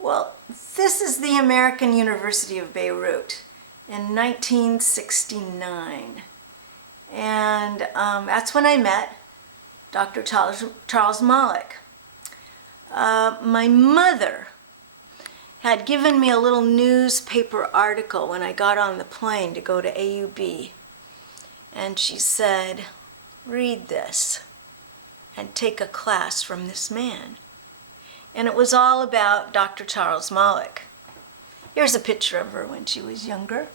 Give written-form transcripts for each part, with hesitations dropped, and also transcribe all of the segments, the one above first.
Well, this is the American University of Beirut in 1969. And that's when I met Dr. Charles Malik. My mother had given me a little newspaper article when I got on the plane to go to AUB. And she said, read this and take a class from this man. And it was all about Dr. Charles Malik. Here's a picture of her when she was younger.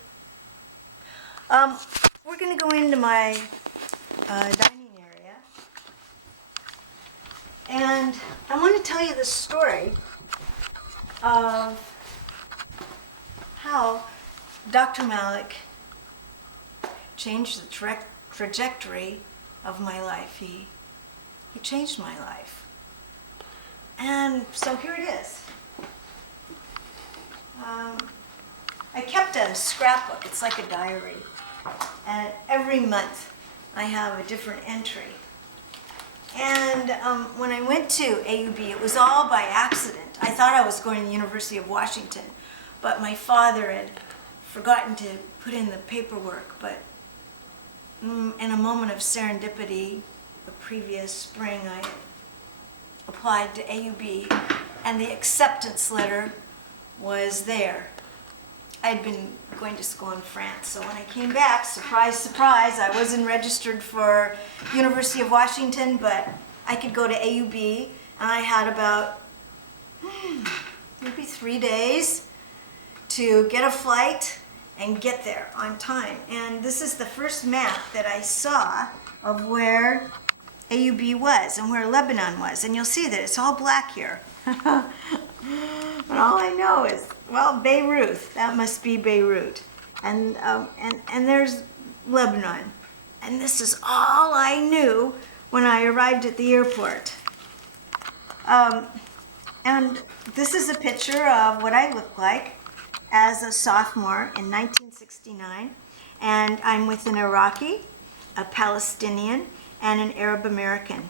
We're going to go into my dining area. And I want to tell you the story of how Dr. Malik changed the trajectory of my life. He changed my life. And so here it is. I kept a scrapbook. It's like a diary. And every month I have a different entry. And when I went to AUB, it was all by accident. I thought I was going to the University of Washington, but my father had forgotten to put in the paperwork. But in a moment of serendipity, the previous spring, I applied to AUB, and the acceptance letter was there. I'd been going to school in France, so when I came back, surprise, surprise, I wasn't registered for University of Washington, but I could go to AUB, and I had about maybe 3 days to get a flight and get there on time. And this is the first map that I saw of where AUB was and where Lebanon was, and you'll see that it's all black here. And all I know is, well, Beirut, that must be Beirut. And there's Lebanon. And this is all I knew when I arrived at the airport. And this is a picture of what I looked like as a sophomore in 1969. And I'm with an Iraqi, a Palestinian, and an Arab American.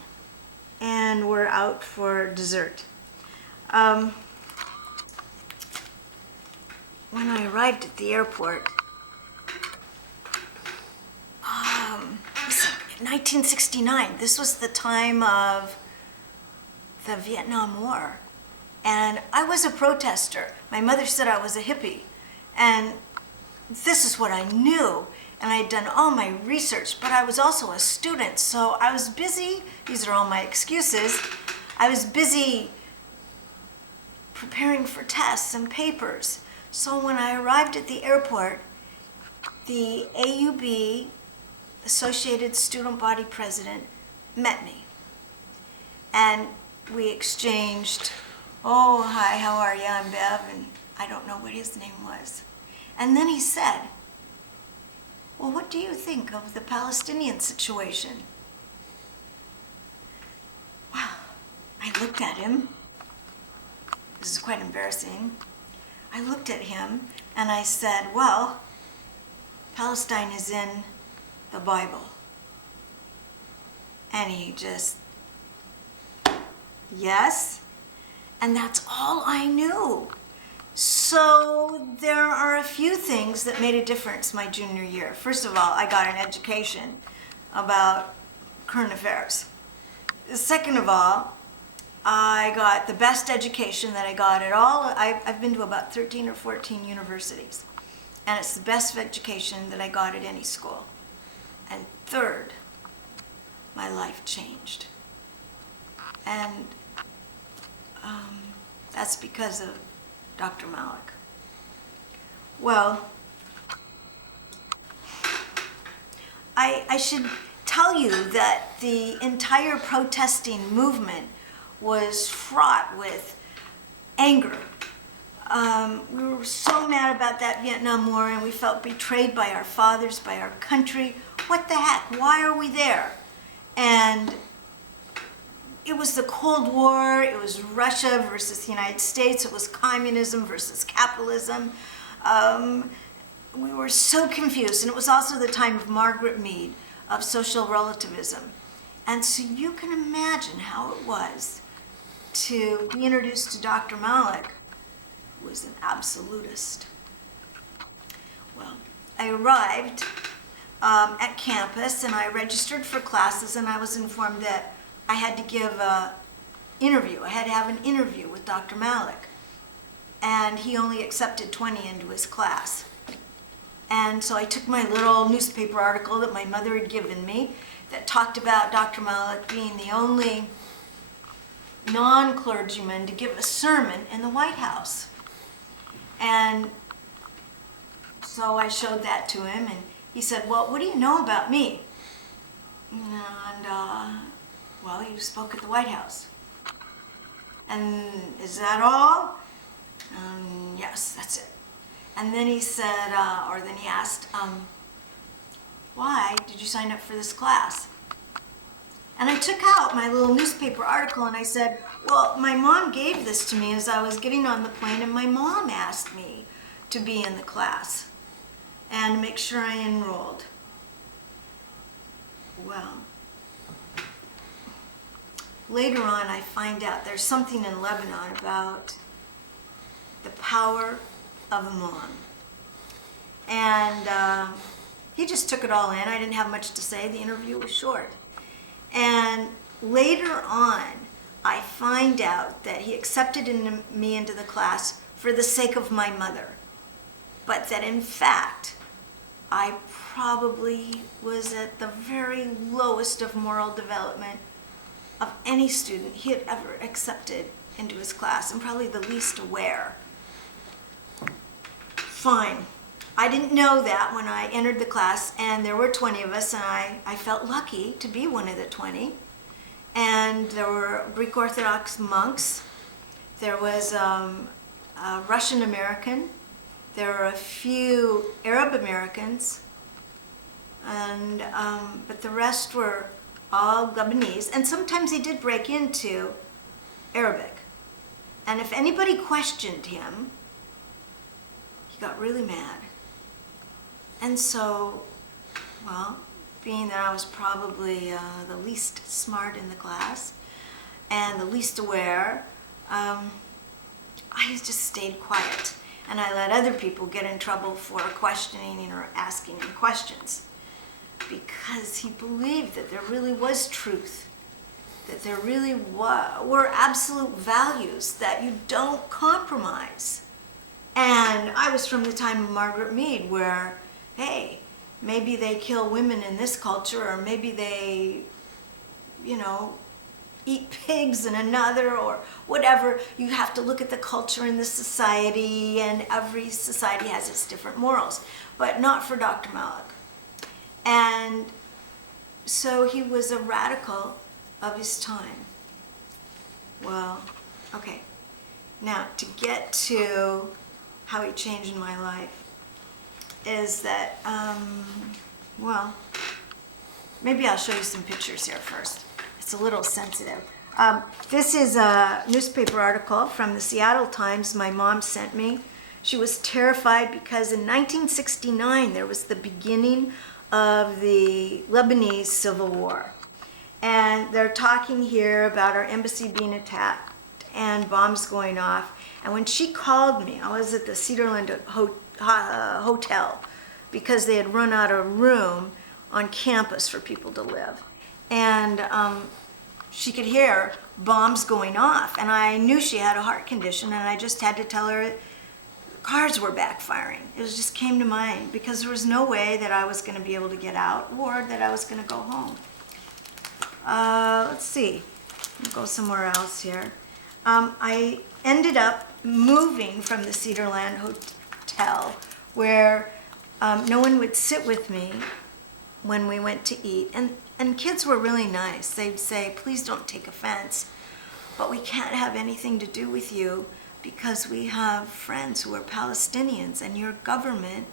And we're out for dessert. When I arrived at the airport, 1969, this was the time of the Vietnam War. And I was a protester. My mother said I was a hippie. And this is what I knew. And I had done all my research, but I was also a student. So I was busy, these are all my excuses, I was busy preparing for tests and papers. So when I arrived at the airport, the AUB, Associated Student Body President, met me. And we exchanged, oh, hi, how are you? I'm Bev, and I don't know what his name was. And then he said, well, what do you think of the Palestinian situation? Wow, I looked at him. This is quite embarrassing. I looked at him and I said, well, Palestine is in the Bible. And he just, yes. And that's all I knew. So there are a few things that made a difference my junior year. First of all, I got an education about current affairs. Second of all, I got the best education that I got at all. I've been to about 13 or 14 universities, and it's the best education that I got at any school. And third, my life changed. And that's because of Dr. Malik. Well, I should tell you that the entire protesting movement was fraught with anger. We were so mad about that Vietnam War, and we felt betrayed by our fathers, by our country. What the heck? Why are we there? And it was the Cold War. It was Russia versus the United States. It was communism versus capitalism. We were so confused. And it was also the time of Margaret Mead, of social relativism. And so you can imagine how it was to be introduced to Dr. Malik was an absolutist. Well, I arrived at campus and I registered for classes, and I was informed that I had to give an interview. I had to have an interview with Dr. Malik, and he only accepted 20 into his class. And so I took my little newspaper article that my mother had given me that talked about Dr. Malik being the only non-clergyman to give a sermon in the White House. And so I showed that to him, and he said, well, what do you know about me? And, well, you spoke at the White House. And is that all? Yes, that's it. And then he said, then he asked, why did you sign up for this class? And I took out my little newspaper article and I said, well, my mom gave this to me as I was getting on the plane, and my mom asked me to be in the class and make sure I enrolled. Well, later on I find out there's something in Lebanon about the power of a mom. And he just took it all in. I didn't have much to say. The interview was short. And later on, I find out that he accepted me into the class for the sake of my mother. But that in fact, I probably was at the very lowest of moral development of any student he had ever accepted into his class, and probably the least aware. Fine. I didn't know that when I entered the class, and there were 20 of us, and I felt lucky to be one of the 20. And there were Greek Orthodox monks. There was a Russian American. There were a few Arab Americans, and but the rest were all Lebanese. And sometimes he did break into Arabic. And if anybody questioned him, he got really mad. And so, well, being that I was probably the least smart in the class and the least aware, I just stayed quiet. And I let other people get in trouble for questioning or asking him questions, because he believed that there really was truth, that there really were absolute values that you don't compromise. And I was from the time of Margaret Mead, where, hey, maybe they kill women in this culture, or maybe they, eat pigs in another, or whatever. You have to look at the culture in the society, and every society has its different morals, but not for Dr. Malik. And so he was a radical of his time. Well, okay. Now, to get to how he changed my life is that, maybe I'll show you some pictures here first. It's a little sensitive. This is a newspaper article from the Seattle Times my mom sent me. She was terrified because in 1969 there was the beginning of the Lebanese Civil War. And they're talking here about our embassy being attacked and bombs going off. And when she called me, I was at the Cedarland Hotel, because they had run out of room on campus for people to live. And she could hear bombs going off. And I knew she had a heart condition, and I just had to tell her cars were backfiring. It just came to mind, because there was no way that I was going to be able to get out, or that I was going to go home. Let's see. I'll go somewhere else here. I ended up moving from the Cedarland Hotel, where no one would sit with me when we went to eat. And kids were really nice. They'd say, please don't take offense, but we can't have anything to do with you because we have friends who are Palestinians, and your government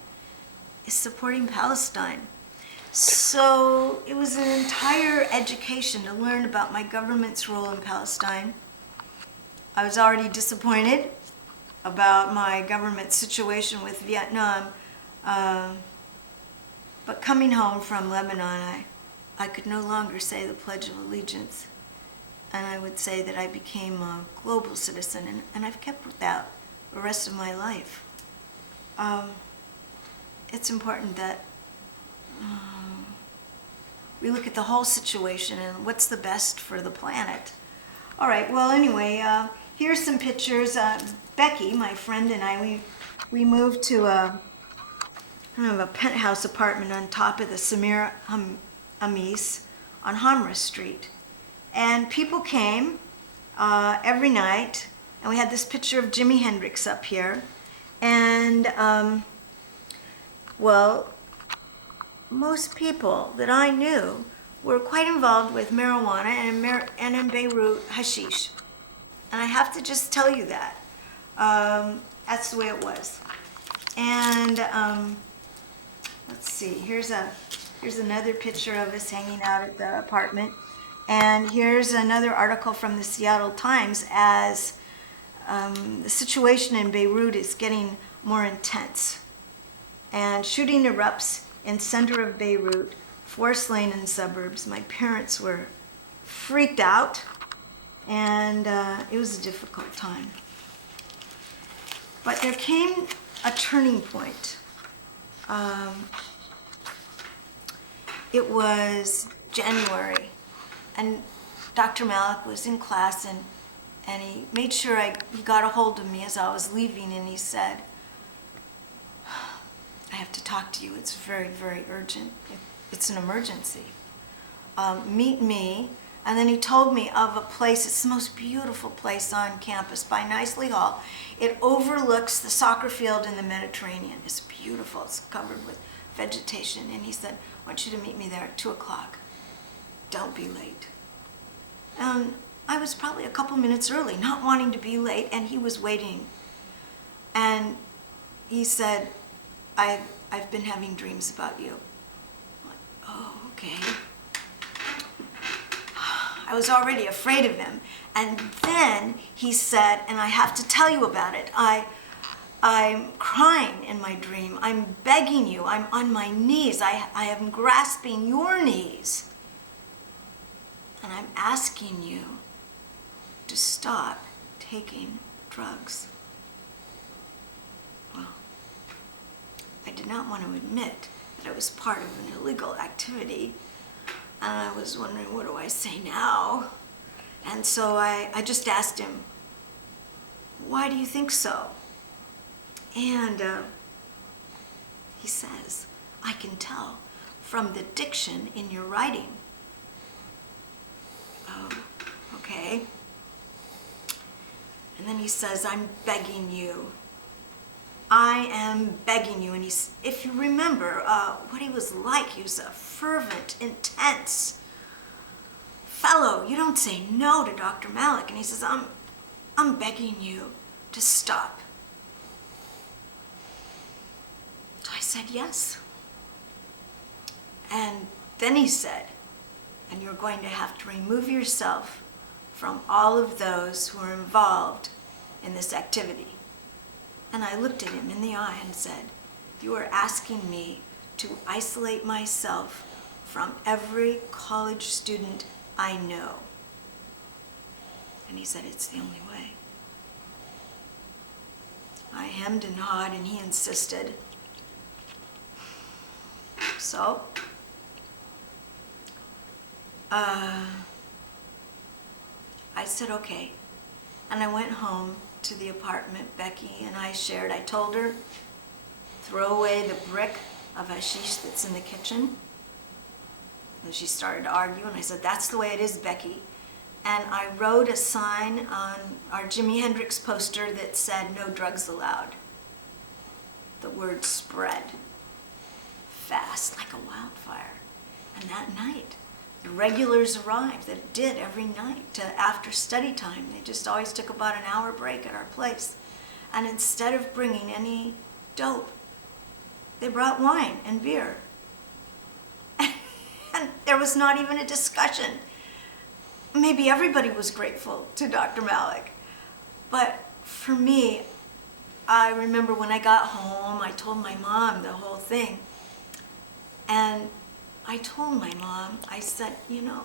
is supporting Palestine. So it was an entire education to learn about my government's role in Palestine. I was already disappointed about my government's situation with Vietnam, but coming home from Lebanon, I could no longer say the Pledge of Allegiance, and I would say that I became a global citizen, and I've kept with that the rest of my life. It's important that we look at the whole situation and what's the best for the planet. All right, well, anyway, here's some pictures. Becky, my friend, and I, we moved to kind of a penthouse apartment on top of the Samir Amis on Hamra Street. And people came every night, and we had this picture of Jimi Hendrix up here. And, well, most people that I knew were quite involved with marijuana and in Beirut, hashish. And I have to just tell you that. That's the way it was. And let's see, here's another picture of us hanging out at the apartment. And here's another article from the Seattle Times as the situation in Beirut is getting more intense. And shooting erupts in center of Beirut, Forest Lane and suburbs. My parents were freaked out, and it was a difficult time. But there came a turning point. It was January, and Dr. Malik was in class, and he made sure he got a hold of me as I was leaving, and he said, I have to talk to you. It's very, very urgent. It's an emergency. Meet me. And then he told me of a place. It's the most beautiful place on campus by Nicely Hall. It overlooks the soccer field in the Mediterranean. It's beautiful. It's covered with vegetation. And he said, I want you to meet me there at 2 o'clock. Don't be late. And I was probably a couple minutes early, not wanting to be late, and he was waiting. And he said, I've been having dreams about you. I'm like, oh, okay. I was already afraid of him. And then he said, and I have to tell you about it, I'm crying in my dream. I'm begging you. I'm on my knees. I am grasping your knees. And I'm asking you to stop taking drugs. Well, I did not want to admit that it was part of an illegal activity. And I was wondering, what do I say now? And so I just asked him, why do you think so? And he says, I can tell from the diction in your writing. Oh, okay. And then he says, I'm begging you. I am begging you. And if you remember what he was like, he was a fervent, intense fellow. You don't say no to Dr. Malik. And he says, I'm begging you to stop. So I said yes. And then he said, and you're going to have to remove yourself from all of those who are involved in this activity. And I looked at him in the eye and said, you are asking me to isolate myself from every college student I know. And he said, it's the only way. I hemmed and hawed, and he insisted. So, I said, okay. And I went home to the apartment Becky and I shared. I told her, throw away the brick of hashish that's in the kitchen. And she started to argue, and I said, that's the way it is, Becky. And I wrote a sign on our Jimi Hendrix poster that said, no drugs allowed. The word spread fast like a wildfire. And that night, the regulars arrived that it did every night after study time. They just always took about an hour break at our place. And instead of bringing any dope, they brought wine and beer. And there was not even a discussion. Maybe everybody was grateful to Dr. Malik. But for me, I remember when I got home, I told my mom the whole thing. And I told my mom, I said, you know,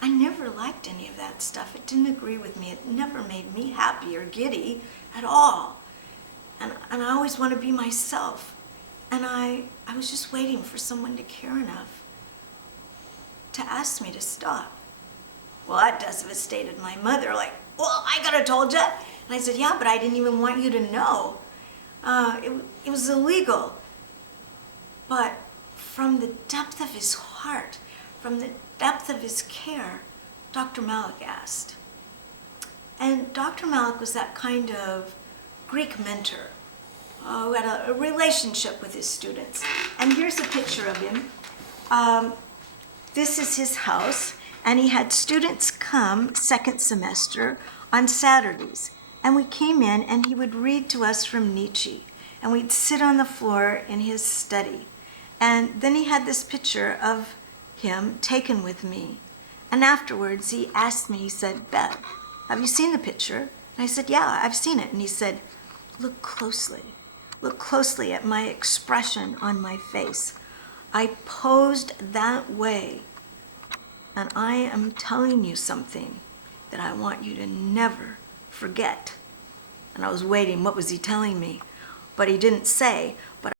I never liked any of that stuff. It didn't agree with me. It never made me happy or giddy at all. and I always want to be myself. And I was just waiting for someone to care enough to ask me to stop. Well, that devastated my mother, like, well, I could have told you. And I said, yeah, but I didn't even want you to know. It was illegal. But from the depth of his heart, from the depth of his care, Dr. Malik asked. And Dr. Malik was that kind of Greek mentor who had a relationship with his students. And here's a picture of him. This is his house, and he had students come second semester on Saturdays. And we came in, and he would read to us from Nietzsche. And we'd sit on the floor in his study. And then he had this picture of him taken with me. And afterwards, he asked me, he said, Bev, have you seen the picture? And I said, yeah, I've seen it. And he said, look closely. Look closely at my expression on my face. I posed that way. And I am telling you something that I want you to never forget. And I was waiting, what was he telling me? But he didn't say, but